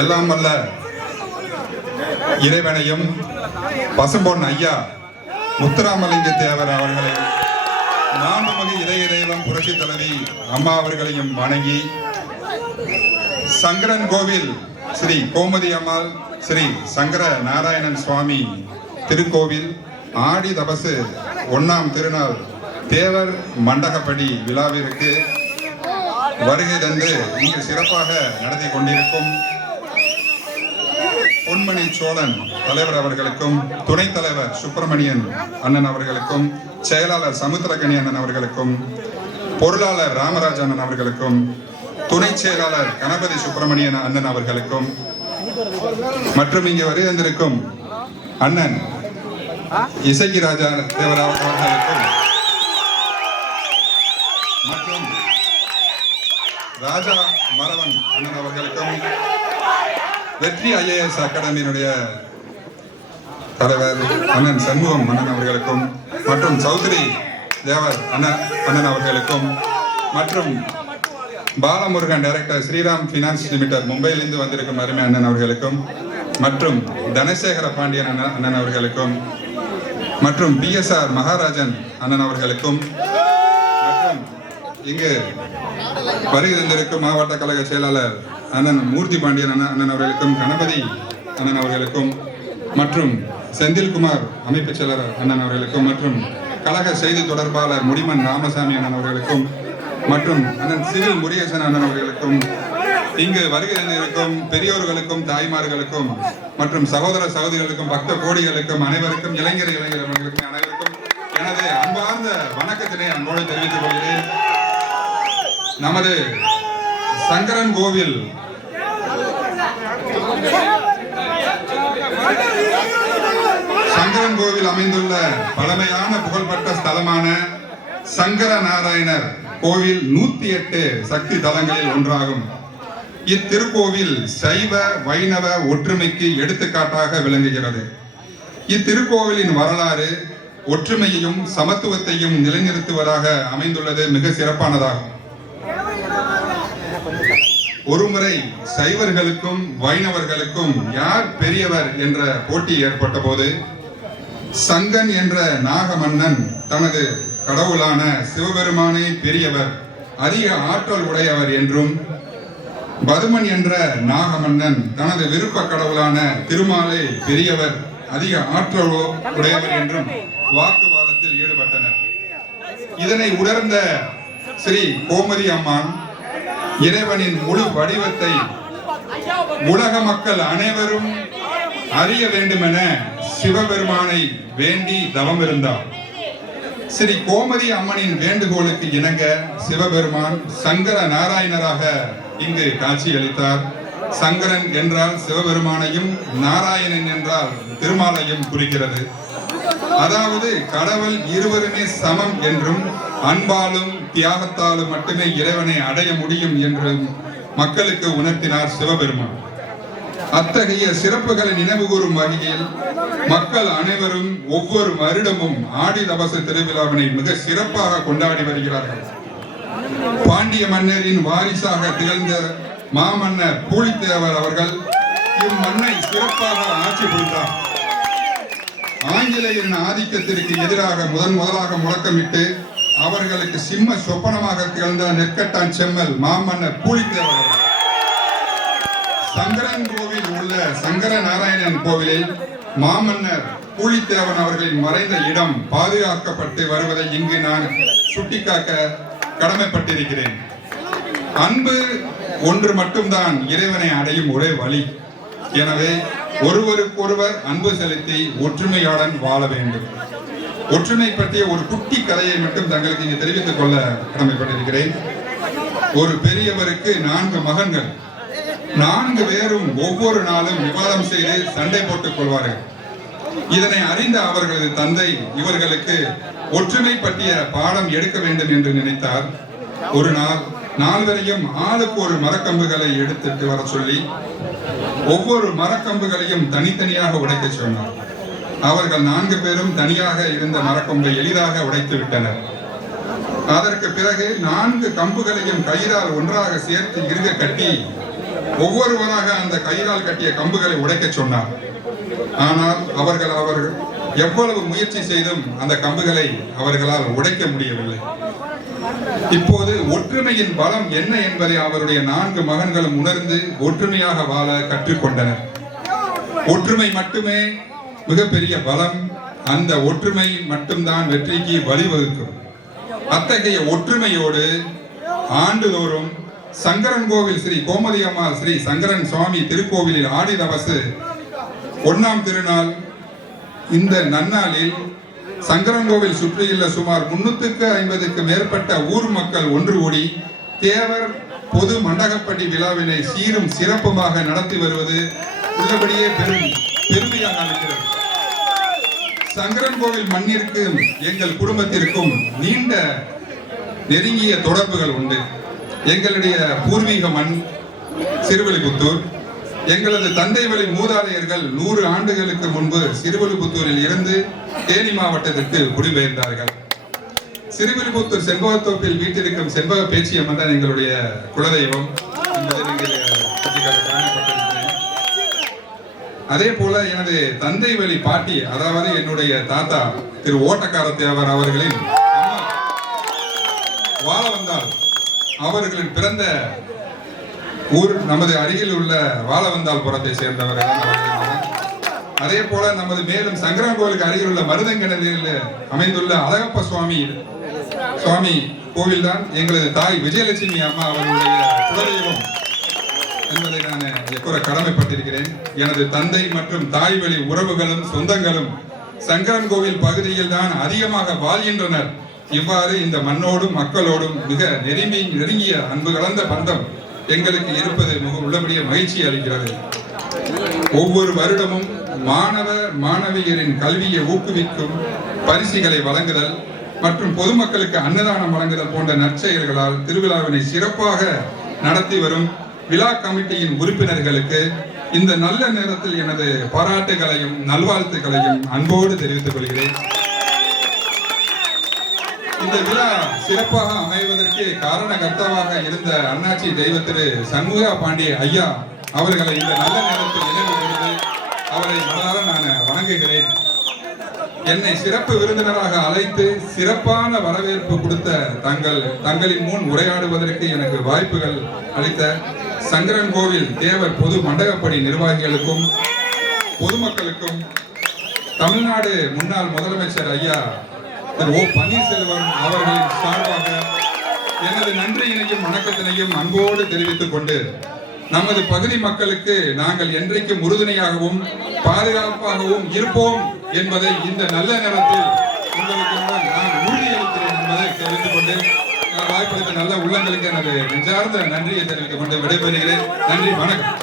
எல்லாம் வல்ல இறைவனையும் பசும்பொன் ஐயா முத்துராமலிங்க தேவர் அவர்களை மாண்புமிகு இதய தெய்வம் புரட்சி தலைவி அம்மா அவர்களையும் வணங்கி சங்கரன் கோவில் ஸ்ரீ கோமதி அம்மாள் ஸ்ரீ சங்கர நாராயணன் சுவாமி திருக்கோவில் ஆடி தபசு 1ஆம் திருநாள் தேவர் மண்டகப்படி விழாவிற்கு வருகை தந்து இங்கு சிறப்பாக நடத்தி கொண்டிருக்கும் பொன்மணி சோழன் தலைவர் அவர்களுக்கும் துணைத் தலைவர் சுப்பிரமணியன் அண்ணன் அவர்களுக்கும் செயலாளர் சமுத்திரகனி அண்ணன் அவர்களுக்கும் பொருளாளர் ராமராஜ் அண்ணன் அவர்களுக்கும் துணை செயலாளர் கணபதி சுப்பிரமணியன் அண்ணன் அவர்களுக்கும் மற்றும் இங்கே வருகை தந்திருக்கும் அண்ணன் இசைக்கு ராஜா தேவர் அவர்களுக்கும் மற்றும் ராஜா மரவன் அண்ணன் அவர்களுக்கும் வெற்றி ஐஏஎஸ் அகாடமியினுடைய தலைவர் அண்ணன் சண்முகம் அண்ணன் அவர்களுக்கும் மற்றும் சௌத்ரி தேவர் அண்ணன் அவர்களுக்கும் மற்றும் Balamurugan director Shriram finance limited மும்பையிலிருந்து வந்திருக்கும் அருமை அண்ணன் அவர்களுக்கும் மற்றும் தனசேகர பாண்டியன் அண்ணன் அவர்களுக்கும் மற்றும் பிஎஸ்ஆர் மகாராஜன் அண்ணன் அவர்களுக்கும் மற்றும் இங்கு வருகை தந்திருக்கும் மாவட்ட கழக செயலாளர் அண்ணன் மூர்த்தி பாண்டியன் அண்ணன் அவர்களுக்கும் கணபதி அண்ணன் அவர்களுக்கும் மற்றும் செந்தில்குமார் அமைப்பு செயலாளர் அண்ணன் அவர்களுக்கும் மற்றும் கழக செய்தி தொடர்பாளர் முடிமன் ராமசாமி அண்ணன் அவர்களுக்கும் மற்றும் அண்ணன் சிவில் முருகேசன் அண்ணன் அவர்களுக்கும் இங்கு வருகை தந்திருக்கும் பெரியோர்களுக்கும் தாய்மார்களுக்கும் மற்றும் சகோதர சகோதரிகளுக்கும் பக்த கோடிகளுக்கும் அனைவருக்கும் இளைஞர்களுக்கும் அனைவருக்கும் எனது அன்பார்ந்த வணக்கத்தினை அன்போடு தெரிவித்துக் கொள்கிறேன். நமது சங்கரன் கோவில் அமைந்துள்ள பழமையான புகழ்பெற்ற ஸ்தலமான சங்கர நாராயணர் கோவில் 108 சக்தி தலங்களில் ஒன்றாகும். இத்திருக்கோவில் சைவ வைணவ ஒற்றுமைக்கு எடுத்துக்காட்டாக விளங்குகிறது. இத்திருக்கோவிலின் வரலாறு ஒற்றுமையையும் சமத்துவத்தையும் நிலைநிறுத்துவதாக அமைந்துள்ளது மிக சிறப்பானதாகும். ஒருமுறை சைவர்களுக்கும் வைணவர்களுக்கும் யார் பெரியவர் என்ற போட்டி ஏற்பட்ட போது சங்கன் என்ற நாகமன்னன் தனது கடவுளான சிவபெருமானே பெரியவர், அதிக ஆற்றல் உடையவர் என்றும், பதுமன் என்ற நாகமன்னன் தனது விருப்ப கடவுளான திருமாலே பெரியவர், அதிக ஆற்றல் உடையவர் என்றும் வாக்குவாதத்தில் ஈடுபட்டனர். இதனை உணர்ந்த ஸ்ரீ கோமதி அம்மான் இறைவனின் முழு வடிவத்தை உலக மக்கள் அனைவரும் அறிய வேண்டுமென சிவபெருமானை வேண்டி தவம் இருந்தார். ஸ்ரீ கோமதி அம்மனின் வேண்டுகோளுக்கு இணங்க சிவபெருமான் சங்கர நாராயணராக இங்கு காட்சியளித்தார். சங்கரன் என்றால் சிவபெருமானையும், நாராயணன் என்றால் திருமாலையும் குறிக்கிறது. அதாவது கடவுள் இருவருமே சமம் என்றும் அன்பாலும் தியாகத்தாலும் மட்டுமே இறைவனை அடைய முடியும் என்றும் மக்களுக்கு உணர்த்தினார் சிவபெருமான். அத்தகைய சிறப்புகளை நினைவுகூரும் வகையில் மக்கள் அனைவரும் ஒவ்வொரு வருடமும் ஆடி தபசு திருவிழாவினை மிக சிறப்பாக கொண்டாடி வருகிறார்கள். பாண்டிய மன்னரின் வாரிசாக திகழ்ந்த மாமன்னர் பூலித்தேவர் அவர்கள் இம்மண்ணை சிறப்பாக ஆட்சி புரிந்தார். ஆங்கிலேயரின் ஆதிக்கத்திற்கு எதிராக முதலாக முழக்கமிட்டு அவர்களுக்கு சிம்ம சொப்பனமாக திகழ்ந்த நெற்கட்டான் செம்மல் மாமன்னர் பூலித்தேவர் சங்கரன் கோவில் உள்ள சங்கர நாராயணன் கோவிலில் மாமன்னர் பூலித்தேவன் அவர்களின் மறைந்த இடம் பாதுகாக்கப்பட்டு வருவதை இங்கு நான் சுட்டிக்காட்ட கடமைப்பட்டிருக்கிறேன். அன்பு ஒன்று மட்டும்தான் இறைவனை அடையும் ஒரே வழி. எனவே ஒருவருக்கொருவர் அன்பு செலுத்தி ஒற்றுமையுடன் வாழ வேண்டும். ஒற்றுமை பற்றிய ஒரு குட்டி கதையை மட்டும் தங்களுக்கு இங்கு தெரிவித்துக் கொள்ள கடமைப்பட்டிருக்கிறேன். ஒரு பெரியவருக்கு 4 மகன்கள். 4 பேரும் ஒவ்வொரு நாளும் விவாதம் செய்து சண்டை போட்டுக் கொள்வார்கள். இதனை அறிந்த அவர்களது தந்தை இவர்களுக்கு ஒற்றுமை பற்றிய பாடம் எடுக்க வேண்டும் என்று நினைத்தார். ஒரு நாள் 4 பேரையும் ஆளுக்கு ஒரு மரக்கம்புகளை எடுத்துட்டு வர சொல்லி ஒவ்வொரு மரக்கம்புகளையும் தனித்தனியாக உடைக்க சொன்னார். அவர்கள் 4 பேரும் தனியாக இருந்த மரக்கம்பை எளிதாக உடைத்து விட்டனர். அதற்கு பிறகு 4 கம்புகளையும் கயிறால் ஒன்றாக சேர்த்து இறுக கட்டி ஒவ்வொருவராக அந்த கயிறால் கட்டிய கம்புகளை உடைக்க சொன்னார். ஆனால் அவர்கள் எவ்வளவு முயற்சி செய்தும் அந்த கம்புகளை அவர்களால் உடைக்க முடியவில்லை. இப்போது ஒற்றுமையின் பலம் என்ன என்பதை அவருடைய 4 மகன்களும் உணர்ந்து ஒற்றுமையாக வாழ கற்றுக்கொண்டனர். ஒற்றுமை மட்டுமே மிகப்பெரிய பலம். அந்த ஒற்றுமை மட்டும்தான் வெற்றிக்கு வழிவகுக்கும். அத்தகைய ஒற்றுமையோடு ஆண்டுதோறும் சங்கரன் கோவில் ஸ்ரீ கோமதி அம்மாள் ஸ்ரீ சங்கரன் சுவாமி திருக்கோவிலில் ஆடி தபசு 1ஆம் திருநாள் இந்த நன்னாளில் சங்கரன்கோவில் சுற்றியுள்ள சுமார் 350க்கு மேற்பட்ட ஊர் மக்கள் ஒன்று கூடி தேவர் பொது மண்டகப்பட்டி விழாவினை சீரும் சிறப்புமாக நடத்தி வருவது உள்ளபடியே பெருமையாக இருக்கிறது. சங்கரன்கோவில் மண்ணிற்கும் எங்கள் குடும்பத்திற்கும் நீண்ட நெருங்கிய தொடர்புகள் உண்டு. எங்களுடைய பூர்வீக மண் சிறுவில்லிபுத்தூர். எங்களது தந்தை வழி மூதாதையர்கள் 100 ஆண்டுகளுக்கு முன்பு சிறுவில்லிபுத்தூரில் இருந்து தேனி மாவட்டத்திற்கு குடிபெயர்ந்தார்கள். சிறுவில்லிபுத்தூர் செண்பகத்தோப்பில் வீட்டிற்கும் செண்பக பேச்சியம்மன் தான் எங்களுடைய குலதெய்வம் என்பதை அதே போல எனது தந்தை வழி பாட்டி, அதாவது என்னுடைய தாத்தா திரு ஓட்டக்கார தேவர் அவர்களின் வாழ வந்தால் அவர்களின் பிறந்த ஊர் நமது அருகில் உள்ள வாழவந்தால் புறத்தை சேர்ந்தவர்கள். அதே போல நமது மேலும் சங்கரன் கோவிலுக்கு அருகில் உள்ள மருதங்கிணறில் அமைந்துள்ள அழகப்ப சுவாமி கோவில் தான் எங்களது தாய் விஜயலட்சுமி அம்மா அவர்களுடைய குலதெய்வம் என்பதை நான் கூற கடமைப்பட்டிருக்கிறேன். எனது தந்தை மற்றும் தாய் வழி உறவுகளும் சொந்தங்களும் சங்கரன் கோவில் பகுதியில் தான் அதிகமாக வாழ்கின்றனர். இவ்வாறு இந்த மண்ணோடும் மக்களோடும் மிக நெருங்கிய அன்பு கலந்த பந்தம் எங்களுக்கு இருப்பது உள்ளபடியே மகிழ்ச்சி அளிக்கிறது. ஒவ்வொரு வருடமும் மாணவியரின் கல்வியை ஊக்குவிக்கும் பரிசுகளை வழங்குதல் மற்றும் பொதுமக்களுக்கு அன்னதானம் வழங்குதல் போன்ற நற்செயல்களால் திருவிழாவினை சிறப்பாக நடத்தி வரும் விழா கமிட்டியின் உறுப்பினர்களுக்கு இந்த நல்ல நேரத்தில் எனது பாராட்டுகளையும் நல்வாழ்த்துக்களையும் அன்போடு தெரிவித்துக் கொள்கிறேன். இந்த விழா சிறப்பாக அமைவதற்கு காரணகர்த்தாவாக இருந்த அண்ணாச்சி தெய்வ திரு சண்முகா பாண்டிய ஐயா அவர்களை இந்த நல்ல நேரத்தில் நினைவு கூர்ந்து அவரை மனதார நான் வணங்குகிறேன். என்னை சிறப்பு விருந்தினராக அழைத்து சிறப்பான வரவேற்பு கொடுத்த தங்களின் முன் உரையாடுவதற்கு எனக்கு வாய்ப்புகள் அளித்த சங்கரன் கோவில் தேவர் பொது மண்டகப்படி நிர்வாகிகளுக்கும் பொதுமக்களுக்கும் தமிழ்நாடு முன்னாள் முதலமைச்சர் ஐயா திரு ஓ பன்னீர்செல்வம் அவர்களின் சார்பாக எனது நன்றியினையும் வணக்கத்தினையும் அன்போடு தெரிவித்துக் கொண்டு நமது பகுதி மக்களுக்கு நாங்கள் என்றைக்கும் உறுதுணையாகவும் பாதுகாப்பாகவும் இருப்போம் என்பதை இந்த நல்ல நேரத்தில் உங்களுக்கு நான் உறுதியளிக்கிறேன் என்பதை தெரிவித்துக் கொண்டு வாய்ப்பளித்த நல்ல உள்ளங்களுக்கு எனது நெஞ்சார்ந்த நன்றியை தெரிவித்துக் கொண்டு விடைபெறுகிறேன். நன்றி, வணக்கம்.